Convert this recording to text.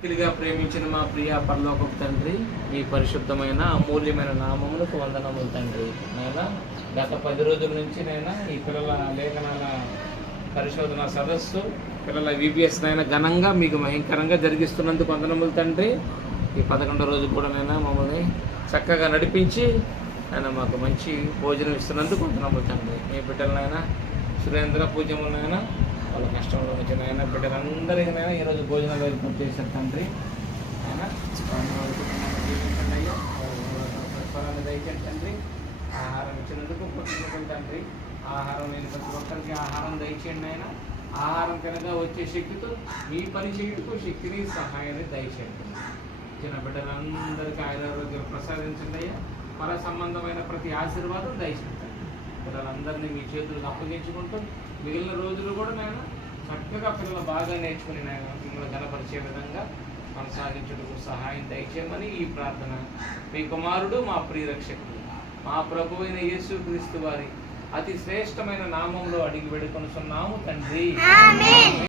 మిక్కిలిగా ప్రేమించిన మా ప్రియ పరలోకపు తండ్రి, మీ పరిశుద్ధమైన అమూల్యమైన నామములకు వందనములు తండ్రి. నేను గత 10 రోజుల నుంచి ఈ పిల్లల లేఖనాల పరిశోధన సదస్సు, పిల్లల VBS ఘనంగా మీకు భయంకరంగా జరిగిస్తున్నందుకు వందనములు తండ్రి. ఈ 11వ రోజు కూడా మమ్మల్ని చక్కగా నడిపించి మాకు మంచి భోజనం ఇస్తున్నందుకు వందనములు తండ్రి. మీ బిడ్డలనైనా సురేంద్ర పూజములనైనా వాళ్ళ కష్టంలో నుంచి బిడ్డలందరికీ ఈరోజు భోజనాలు ఏర్పాటు చేశారు తండ్రి. దయచేయండి తండ్రి. ఆహారం ఇచ్చినందుకు కృతజ్ఞతలు తండ్రి. ఆహారం లేని ప్రతి ఒక్కరికి ఆహారం దయచేయండి ఆయన. ఆహారం కనుక వచ్చే శక్తితో మీ పని చేయుటకు శక్తిని సహాయాన్ని దయచేయండి. చిన్న బిడ్డలందరికీ ఆరోగ్యం ప్రసాదించండి అయ్యా. ఫల సంబంధమైన ప్రతి ఆశీర్వాదం దయచేయండి. పిల్లలందరినీ మీ చేతులకు అప్పగించుకుంటూ మిగిలిన రోజులు కూడా చక్కగా పిల్లలు బాగా నేర్చుకుని మిమ్మల్ని గణపరిచే విధంగా కొనసాగించుటకు సహాయం దయచేయమని ఈ ప్రార్థన మీ కుమారుడు, మా ప్రియరక్షకుడు, మా ప్రభువైన యేసుక్రీస్తు వారి అతి శ్రేష్టమైన నామంలో అడిగి వేడుకొనుచున్నాము తండ్రి.